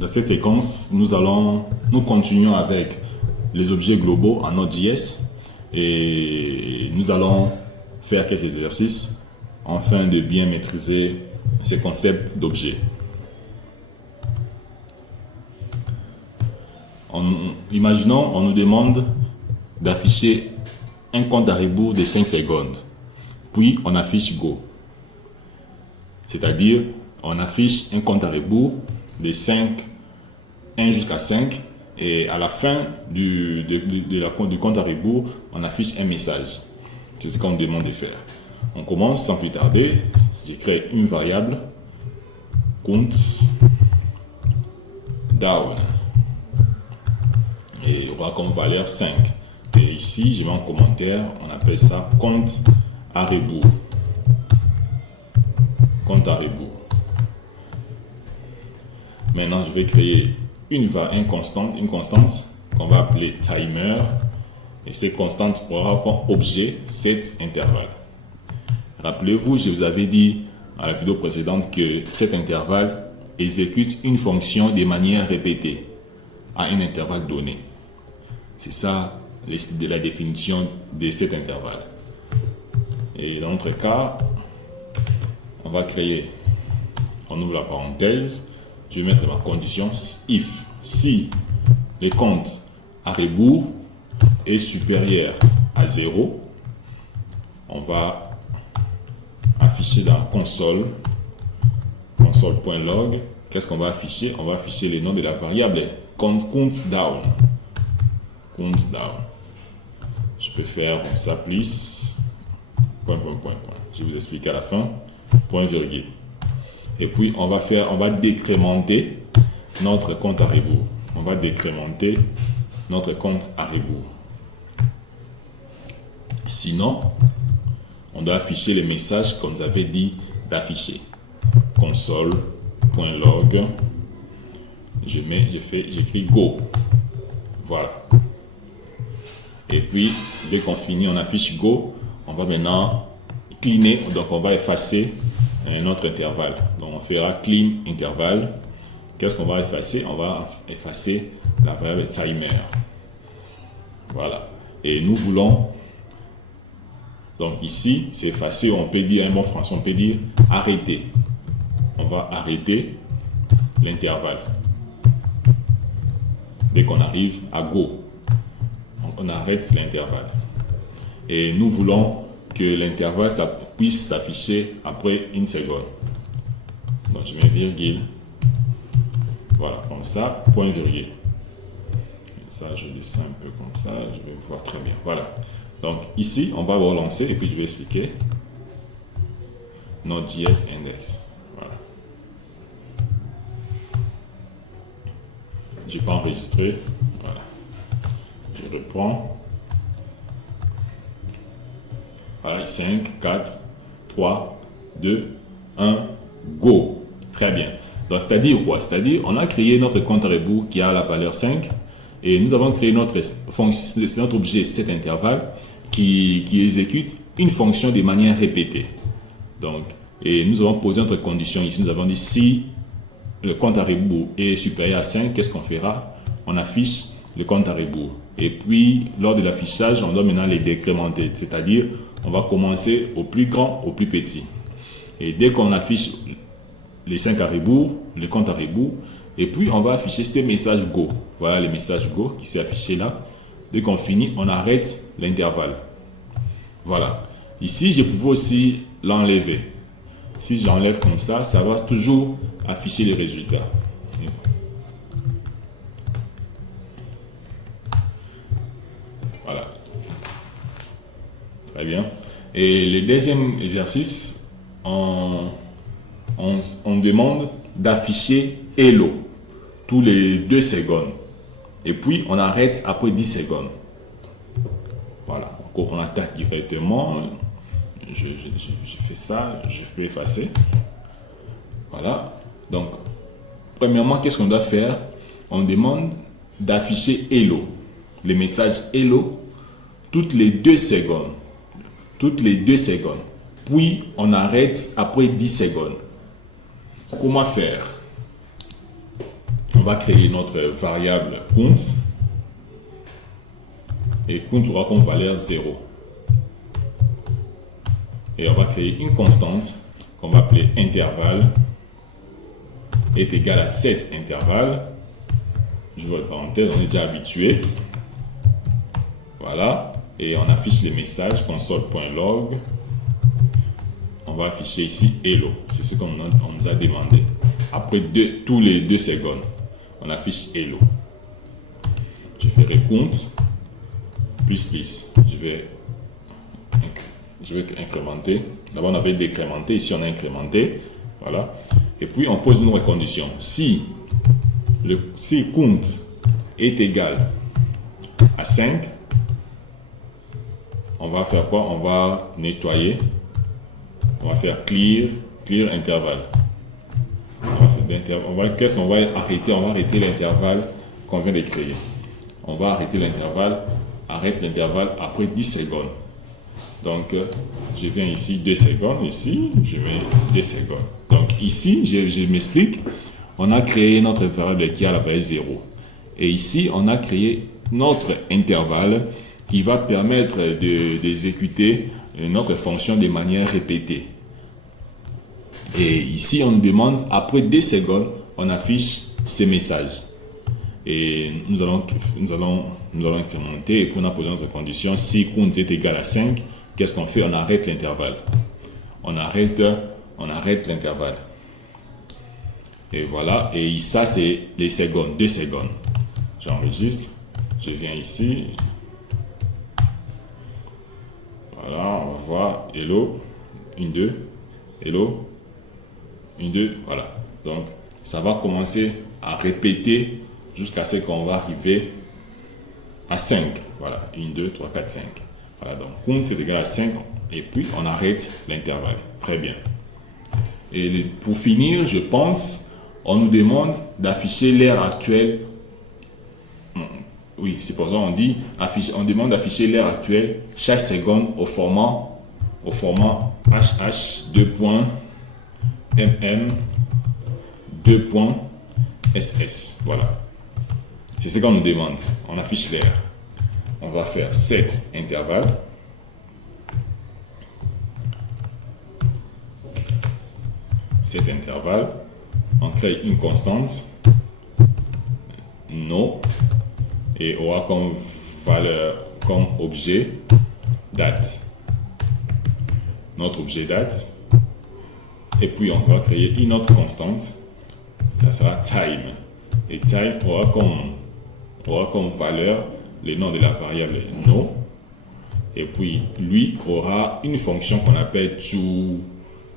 Dans cette séquence, nous continuons avec les objets globaux en Node.js et nous allons faire quelques exercices afin de bien maîtriser ces concepts d'objets. Imaginons, on nous demande d'afficher un compte à rebours de 5 secondes. Puis, on affiche Go. C'est-à-dire, on affiche un compte à rebours de 1 jusqu'à 5. Et à la fin du compte à rebours, on affiche un message. C'est ce qu'on nous demande de faire. On commence sans plus tarder. Je crée une variable count down. Et on aura comme valeur 5. Et ici, je mets en commentaire, on appelle ça compte à rebours. Compte à rebours. Maintenant, je vais créer une constante qu'on va appeler timer. Et cette constante aura comme objet cet intervalle. Rappelez-vous, je vous avais dit à la vidéo précédente que cet intervalle exécute une fonction de manière répétée à un intervalle donné. C'est ça de la définition de cet intervalle. Et dans notre cas, on va créer, on ouvre la parenthèse, je vais mettre ma condition if, si le compte à rebours est supérieur à 0, on va afficher dans la console.log, qu'est-ce qu'on va afficher? On va afficher le nom de la variable countDown. Je peux faire comme ça, please, point. Je vais vous expliquer à la fin, point virgule. Et puis, on va décrémenter notre compte à rebours. On va décrémenter notre compte à rebours. Sinon, on doit afficher les messages qu'on nous avait dit d'afficher. Console.log. J'écris Go. Voilà. Et puis, dès qu'on finit, on affiche Go. On va maintenant cleaner. Donc, on va effacer notre intervalle. Donc, on fera clean intervalle. Qu'est-ce qu'on va effacer? On va effacer la variable timer. Voilà. Et nous voulons, donc ici, c'est effacé. On peut dire, un mot français, on peut dire arrêter. On va arrêter l'intervalle. Dès qu'on arrive à Go, on arrête l'intervalle. Et nous voulons que l'intervalle puisse s'afficher après 1 seconde. Donc je mets virgule. Voilà, comme ça, point virgule. Ça, je descends un peu comme ça, je vais voir très bien. Voilà. Donc ici, on va relancer et puis je vais expliquer Node.js index. Voilà. Je n'ai pas enregistré. Voilà. Je reprends. Voilà, 5, 4, 3, 2, 1, go. Très bien. Donc, c'est-à-dire quoi? C'est-à-dire, on a créé notre compte à rebours qui a la valeur 5 et nous avons créé notre objet, cet intervalle, qui exécute une fonction de manière répétée. Donc, et nous avons posé notre condition ici. Nous avons dit si le compte à rebours est supérieur à 5, qu'est-ce qu'on fera? On affiche le compte à rebours. Et puis, lors de l'affichage, on doit maintenant les décrémenter. C'est-à-dire, on va commencer au plus grand, au plus petit. Et dès qu'on affiche les 5 à rebours, le compte à rebours, et puis on va afficher ces messages Go. Voilà les messages Go qui s'est affiché là. Dès qu'on finit, on arrête l'intervalle. Voilà. Ici, je pouvais aussi l'enlever. Si j'enlève comme ça, ça va toujours afficher les résultats. Voilà. Très bien. Et le deuxième exercice, on demande d'afficher Hello tous les 2 secondes. Et puis, on arrête après 10 secondes. Voilà. On attaque directement. Je fais ça. Je peux effacer. Voilà. Donc, premièrement, qu'est-ce qu'on doit faire? On demande d'afficher Hello. Le message Hello toutes les 2 secondes. Toutes les 2 secondes. Puis, on arrête après 10 secondes. Comment faire? on va créer notre variable count. Et count aura comme valeur 0. Et on va créer une constante qu'on va appeler intervalle est égal à 7 intervalles. Je vois la parenthèse, on est déjà habitué. Voilà. Et on affiche les messages console.log. On va afficher ici hello. C'est ce qu'on nous a demandé. Après tous les 2 secondes, on affiche hello. Je ferai count plus. Je vais incrémenter. D'abord, on avait décrémenté. Ici, on a incrémenté. Voilà. Et puis, on pose une autre condition. Si count est égal à 5, on va faire quoi? On va nettoyer. On va faire clear intervalle. Qu'est-ce qu'on va arrêter? On va arrêter l'intervalle qu'on vient de créer. On va arrêter l'intervalle. Arrête l'intervalle après 10 secondes. Donc, je viens ici 2 secondes. Ici, je mets 2 secondes. Donc, ici, je m'explique. On a créé notre variable qui a la valeur 0. Et ici, on a créé notre intervalle qui va permettre d'exécuter notre fonction de manière répétée. Et ici, on nous demande, après 2 secondes, on affiche ces messages. Et nous allons incrémenter. Et puis, on a posé notre condition. Si count est égal à 5, qu'est-ce qu'on fait? On arrête l'intervalle. On arrête l'intervalle. Et voilà. Et ça, c'est les secondes. 2 secondes. J'enregistre. Je viens ici. Voilà. On va voir. Hello. 1, 2. Hello. 1, 2. Voilà. Donc, ça va commencer à répéter jusqu'à ce qu'on va arriver à 5. Voilà. 1, 2, 3, 4, 5. Voilà. Donc, count est égal à 5. Et puis, on arrête l'intervalle. Très bien. Et pour finir, je pense, on nous demande d'afficher l'heure actuelle. Oui, c'est pour ça qu'on dit, on demande d'afficher l'heure actuelle chaque seconde au format HH 2.mm 2.ss. Voilà. C'est ce qu'on nous demande. On affiche l'heure. On va faire 7 intervalles. Cet intervalle, on crée une constante no et aura comme valeur, comme objet date. Notre objet date. Et puis on va créer une autre constante. Ça sera time. Et time aura comme valeur le nom de la variable no. Et puis lui aura une fonction qu'on appelle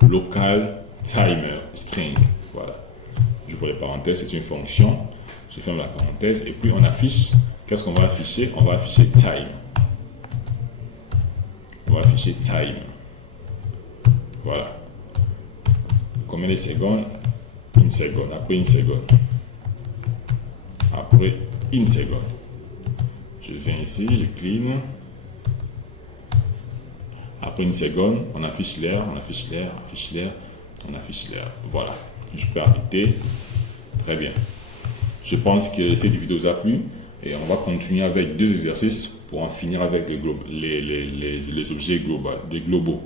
toLocal timer string. Voilà. Je vois les parenthèses, c'est une fonction. Je ferme la parenthèse et puis on affiche. Qu'est-ce qu'on va afficher? On va afficher time. On va afficher time. Voilà. Combien de secondes? 1 seconde. Après 1 seconde. Après 1 seconde. Je viens ici, je clean. Après 1 seconde, on affiche l'heure, on affiche l'heure, on affiche l'heure. On affiche l'heure. Voilà. Je peux arrêter. Très bien. Je pense que cette vidéo vous a plu et on va continuer avec 2 exercices pour en finir avec les objets globaux.